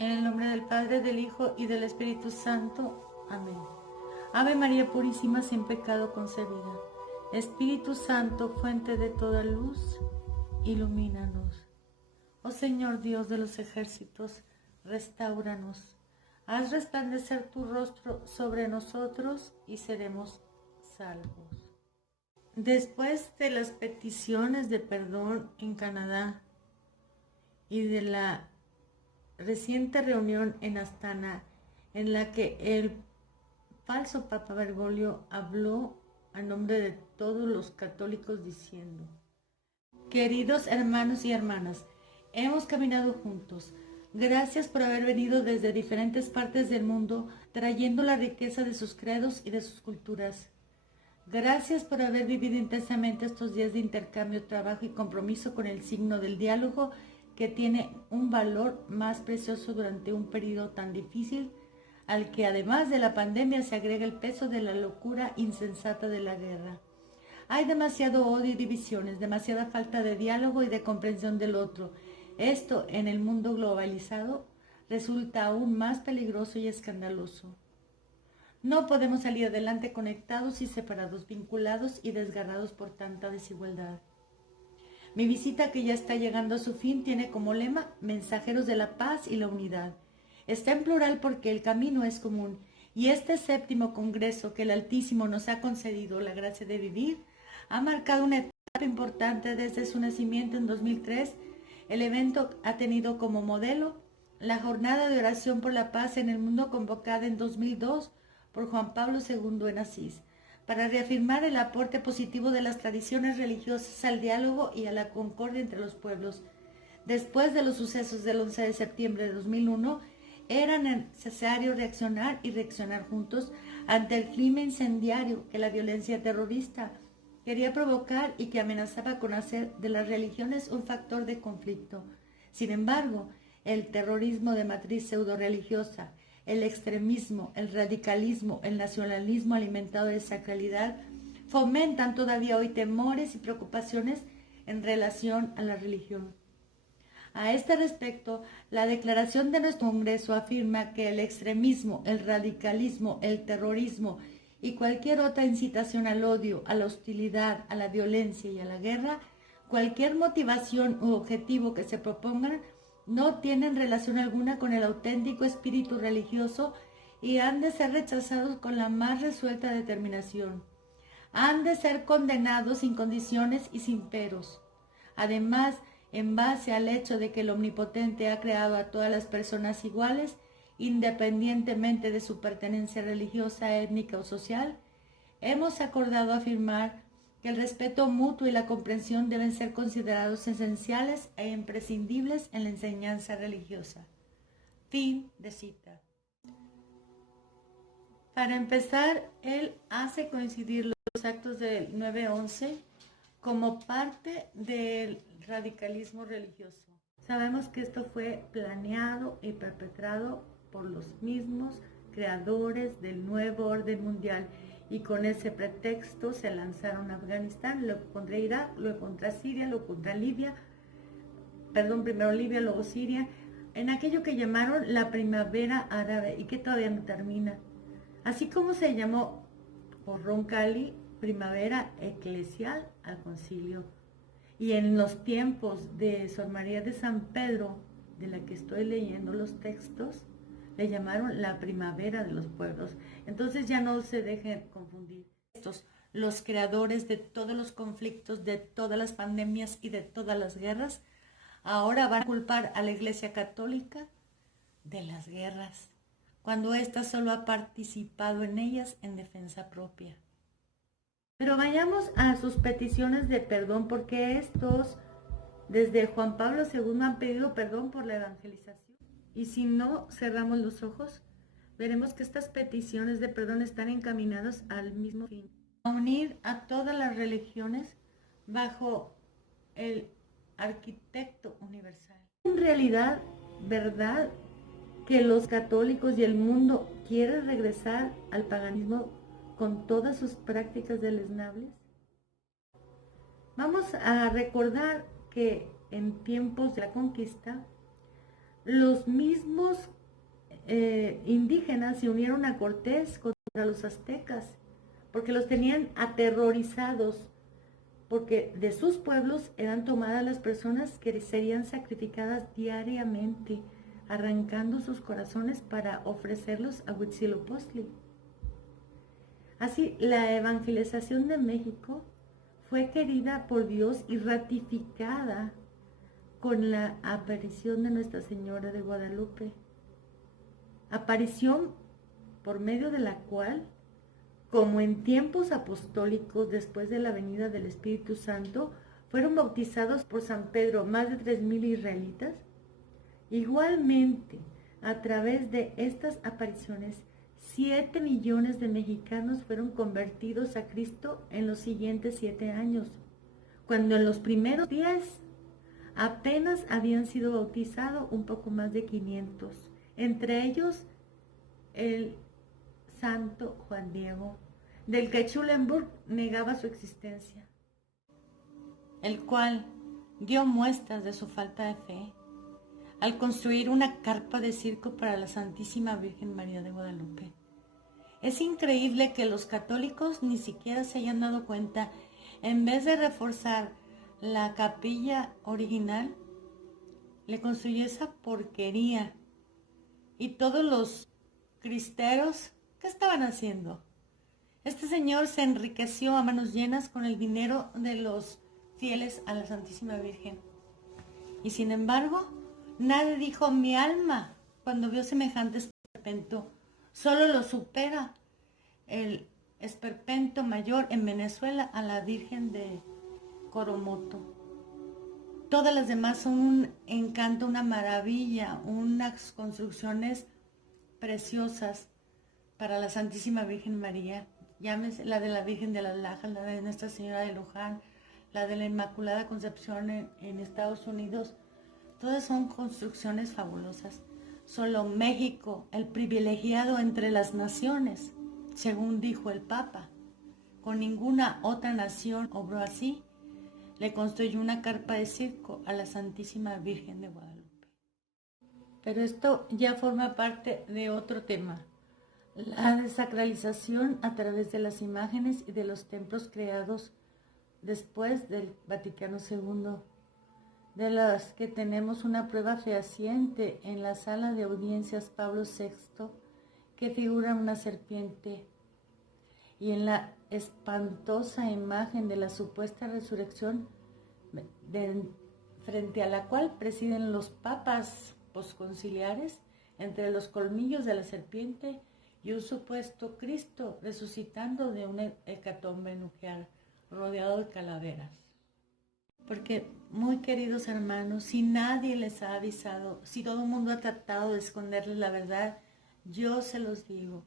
En el nombre del Padre, del Hijo y del Espíritu Santo. Amén. Ave María Purísima, sin pecado concebida. Espíritu Santo, fuente de toda luz, ilumínanos. Oh Señor Dios de los ejércitos, restáuranos. Haz resplandecer tu rostro sobre nosotros y seremos salvos. Después de las peticiones de perdón en Canadá y de la reciente reunión en Astana, en la que el falso Papa Bergoglio habló a nombre de todos los católicos diciendo: queridos hermanos y hermanas, hemos caminado juntos. Gracias por haber venido desde diferentes partes del mundo trayendo la riqueza de sus credos y de sus culturas. Gracias por haber vivido intensamente estos días de intercambio, trabajo y compromiso con el signo del diálogo, que tiene un valor más precioso durante un periodo tan difícil, al que además de la pandemia se agrega el peso de la locura insensata de la guerra. Hay demasiado odio y divisiones, demasiada falta de diálogo y de comprensión del otro. Esto, en el mundo globalizado, resulta aún más peligroso y escandaloso. No podemos salir adelante conectados y separados, vinculados y desgarrados por tanta desigualdad. Mi visita, que ya está llegando a su fin, tiene como lema mensajeros de la paz y la unidad. Está en plural porque el camino es común, y este 7º Congreso que el Altísimo nos ha concedido la gracia de vivir ha marcado una etapa importante desde su nacimiento en 2003. El evento ha tenido como modelo la jornada de oración por la paz en el mundo convocada en 2002 por Juan Pablo II en Asís, para reafirmar el aporte positivo de las tradiciones religiosas al diálogo y a la concordia entre los pueblos. Después de los sucesos del 11 de septiembre de 2001, era necesario reaccionar y reaccionar juntos ante el clima incendiario que la violencia terrorista quería provocar y que amenazaba con hacer de las religiones un factor de conflicto. Sin embargo, el terrorismo de matriz pseudo-religiosa, el extremismo, el radicalismo, el nacionalismo alimentado de sacralidad fomentan todavía hoy temores y preocupaciones en relación a la religión. A este respecto, la declaración de nuestro Congreso afirma que el extremismo, el radicalismo, el terrorismo y cualquier otra incitación al odio, a la hostilidad, a la violencia y a la guerra, cualquier motivación u objetivo que se propongan, no tienen relación alguna con el auténtico espíritu religioso y han de ser rechazados con la más resuelta determinación. Han de ser condenados sin condiciones y sin peros. Además, en base al hecho de que el Omnipotente ha creado a todas las personas iguales, independientemente de su pertenencia religiosa, étnica o social, hemos acordado afirmar que el respeto mutuo y la comprensión deben ser considerados esenciales e imprescindibles en la enseñanza religiosa. Fin de cita. Para empezar, él hace coincidir los actos del 9/11 como parte del radicalismo religioso. Sabemos que esto fue planeado y perpetrado por los mismos creadores del nuevo orden mundial, y con ese pretexto se lanzaron a Afganistán, luego contra Irak, luego contra Siria, luego contra Libia, primero Libia, luego Siria, en aquello que llamaron la primavera árabe y que todavía no termina. Así como se llamó por Roncalli primavera eclesial al concilio. Y en los tiempos de Sor María de San Pedro, de la que estoy leyendo los textos, le llamaron la primavera de los pueblos. Entonces ya no se dejen confundir. Estos, los creadores de todos los conflictos, de todas las pandemias y de todas las guerras, ahora van a culpar a la Iglesia Católica de las guerras, cuando ésta solo ha participado en ellas en defensa propia. Pero vayamos a sus peticiones de perdón, porque estos, desde Juan Pablo II, han pedido perdón por la evangelización. Y si no cerramos los ojos, veremos que estas peticiones de perdón están encaminadas al mismo fin: a unir a todas las religiones bajo el arquitecto universal. En realidad, ¿verdad que los católicos y el mundo quieren regresar al paganismo con todas sus prácticas deleznables? Vamos a recordar que en tiempos de la conquista, los mismos indígenas se unieron a Cortés contra los aztecas, porque los tenían aterrorizados, porque de sus pueblos eran tomadas las personas que serían sacrificadas diariamente, arrancando sus corazones para ofrecerlos a Huitzilopochtli. Así, la evangelización de México fue querida por Dios y ratificada con la aparición de Nuestra Señora de Guadalupe. Aparición por medio de la cual, como en tiempos apostólicos después de la venida del Espíritu Santo, fueron bautizados por San Pedro más de 3,000 israelitas. Igualmente, a través de estas apariciones, 7 millones de mexicanos fueron convertidos a Cristo en los siguientes 7 años, cuando en los primeros 10 apenas habían sido bautizados un poco más de 500, entre ellos el santo Juan Diego, del que Schulenburg negaba su existencia, el cual dio muestras de su falta de fe al construir una carpa de circo para la Santísima Virgen María de Guadalupe. Es increíble que los católicos ni siquiera se hayan dado cuenta. En vez de reforzar la capilla original, le construyó esa porquería. Y todos los cristeros, ¿qué estaban haciendo? Este señor se enriqueció a manos llenas con el dinero de los fieles a la Santísima Virgen. Y sin embargo, nadie dijo mi alma cuando vio semejante esperpento. Solo lo supera el esperpento mayor en Venezuela a la Virgen de Coromoto. Todas las demás son un encanto, una maravilla, unas construcciones preciosas para la Santísima Virgen María. Llámese la de la Virgen de las Lajas, la de Nuestra Señora de Luján, la de la Inmaculada Concepción en Estados Unidos. Todas son construcciones fabulosas. Solo México, el privilegiado entre las naciones, según dijo el Papa, con ninguna otra nación obró así, le construyó una carpa de circo a la Santísima Virgen de Guadalupe. Pero esto ya forma parte de otro tema, la desacralización a través de las imágenes y de los templos creados después del Vaticano II, de las que tenemos una prueba fehaciente en la sala de audiencias Pablo VI, que figura una serpiente, y en la espantosa imagen de la supuesta resurrección, frente a la cual presiden los papas posconciliares, entre los colmillos de la serpiente y un supuesto Cristo resucitando de una hecatombe nuclear, rodeado de calaveras. Porque, muy queridos hermanos, si nadie les ha avisado, si todo el mundo ha tratado de esconderles la verdad, yo se los digo.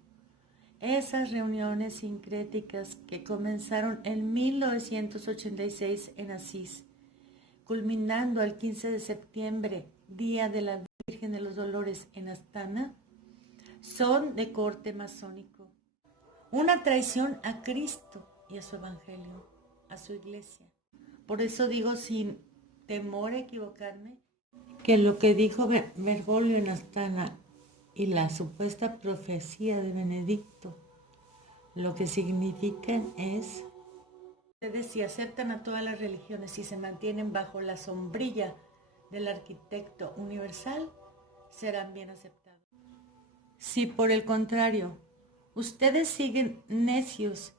Esas reuniones sincréticas que comenzaron en 1986 en Asís, culminando el 15 de septiembre, Día de la Virgen de los Dolores en Astana, son de corte masónico. Una traición a Cristo y a su Evangelio, a su Iglesia. Por eso digo sin temor a equivocarme, que lo que dijo Bergoglio en Astana y la supuesta profecía de Benedicto, lo que significan es, ustedes si aceptan a todas las religiones y se mantienen bajo la sombrilla del arquitecto universal, serán bien aceptados. Si por el contrario, ustedes siguen necios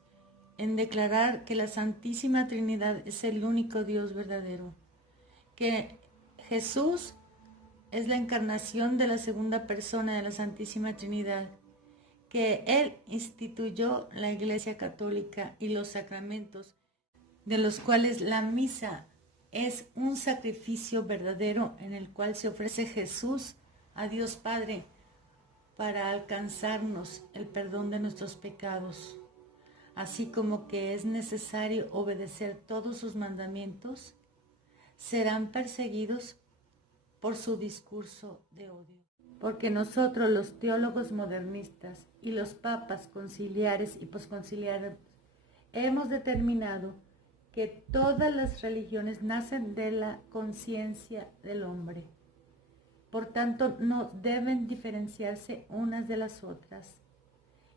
en declarar que la Santísima Trinidad es el único Dios verdadero, que Jesús es la encarnación de la segunda persona de la Santísima Trinidad, que Él instituyó la Iglesia Católica y los sacramentos, de los cuales la misa es un sacrificio verdadero en el cual se ofrece Jesús a Dios Padre para alcanzarnos el perdón de nuestros pecados, así como que es necesario obedecer todos sus mandamientos, serán perseguidos por su discurso de odio. Porque nosotros, los teólogos modernistas y los papas conciliares y posconciliares, hemos determinado que todas las religiones nacen de la conciencia del hombre, Por tanto, no deben diferenciarse unas de las otras.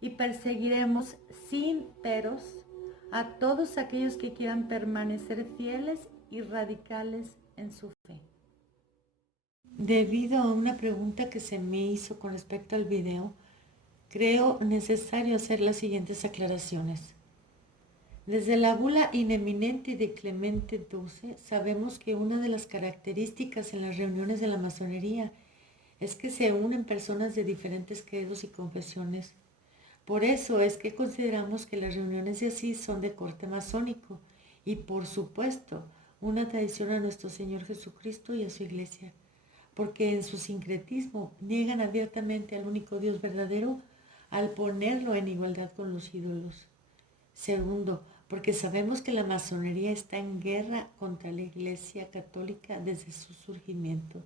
Y perseguiremos sin peros a todos aquellos que quieran permanecer fieles y radicales en su fe. Debido a una pregunta que se me hizo con respecto al video, creo necesario hacer las siguientes aclaraciones. Desde la bula ineminente de Clemente XII sabemos que una de las características en las reuniones de la masonería es que se unen personas de diferentes credos y confesiones. Por eso es que consideramos que las reuniones de así son de corte masónico y, por supuesto, una traición a nuestro Señor Jesucristo y a su Iglesia, porque en su sincretismo niegan abiertamente al único Dios verdadero al ponerlo en igualdad con los ídolos. Segundo, porque sabemos que la masonería está en guerra contra la Iglesia Católica desde su surgimiento.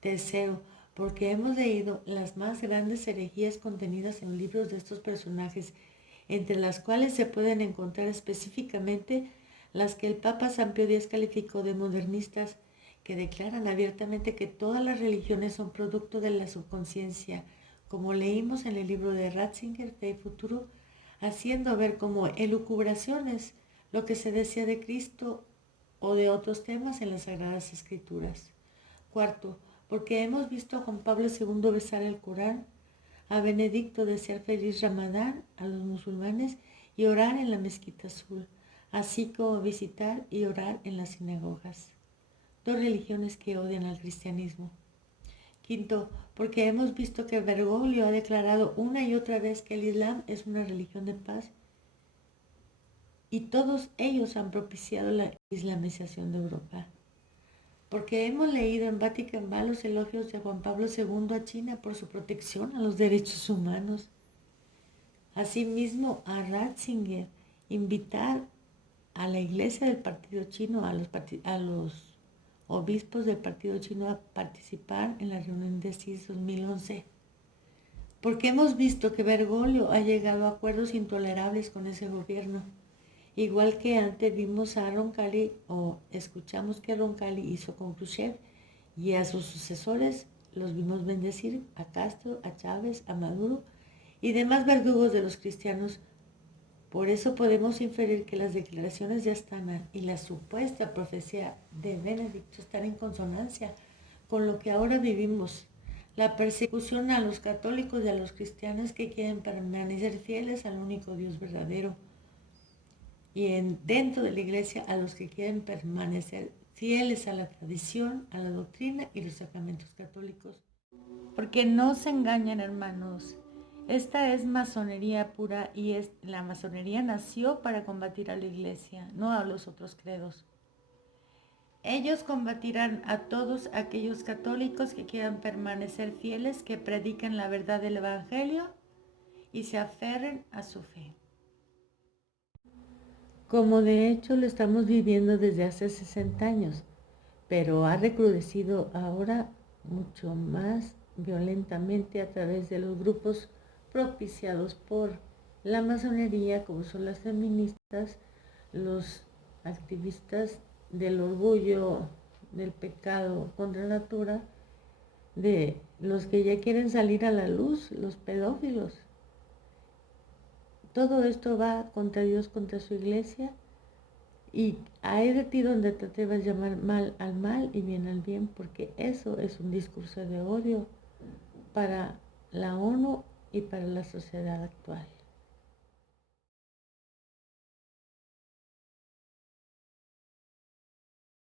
Tercero, porque hemos leído las más grandes herejías contenidas en los libros de estos personajes, entre las cuales se pueden encontrar específicamente las que el Papa San Pío X calificó de modernistas, que declaran abiertamente que todas las religiones son producto de la subconsciencia, como leímos en el libro de Ratzinger, Fe y Futuro, haciendo ver como elucubraciones lo que se decía de Cristo o de otros temas en las Sagradas Escrituras. Cuarto, porque hemos visto a Juan Pablo II besar el Corán, a Benedicto desear feliz Ramadán a los musulmanes y orar en la Mezquita Azul, así como visitar y orar en las sinagogas. Dos religiones que odian al cristianismo. Quinto, porque hemos visto que Bergoglio ha declarado una y otra vez que el Islam es una religión de paz y todos ellos han propiciado la islamización de Europa. Porque hemos leído en Vatican Va los elogios de Juan Pablo II a China por su protección a los derechos humanos. Asimismo, a Ratzinger invitar a la iglesia del partido chino, a los obispos del partido chino a participar en la reunión de CIS 2011. Porque hemos visto que Bergoglio ha llegado a acuerdos intolerables con ese gobierno. Igual que antes vimos a Roncalli o escuchamos que Roncalli hizo con Khrushchev y a sus sucesores los vimos bendecir a Castro, a Chávez, a Maduro y demás verdugos de los cristianos. Por eso podemos inferir que las declaraciones de Astana y la supuesta profecía de Benedicto están en consonancia con lo que ahora vivimos. La persecución a los católicos y a los cristianos que quieren permanecer fieles al único Dios verdadero. Y dentro de la iglesia a los que quieren permanecer fieles a la tradición, a la doctrina y los sacramentos católicos. Porque no se engañan, hermanos. Esta es masonería pura y la masonería nació para combatir a la iglesia, no a los otros credos. Ellos combatirán a todos aquellos católicos que quieran permanecer fieles, que predican la verdad del Evangelio y se aferren a su fe. Como de hecho lo estamos viviendo desde hace 60 años, pero ha recrudecido ahora mucho más violentamente a través de los grupos propiciados por la masonería, como son las feministas, los activistas del orgullo, del pecado contra la natura, de los que ya quieren salir a la luz, los pedófilos. Todo esto va contra Dios, contra su iglesia, y hay de ti donde te atrevas a llamar mal al mal y bien al bien, porque eso es un discurso de odio para la ONU y para la sociedad actual.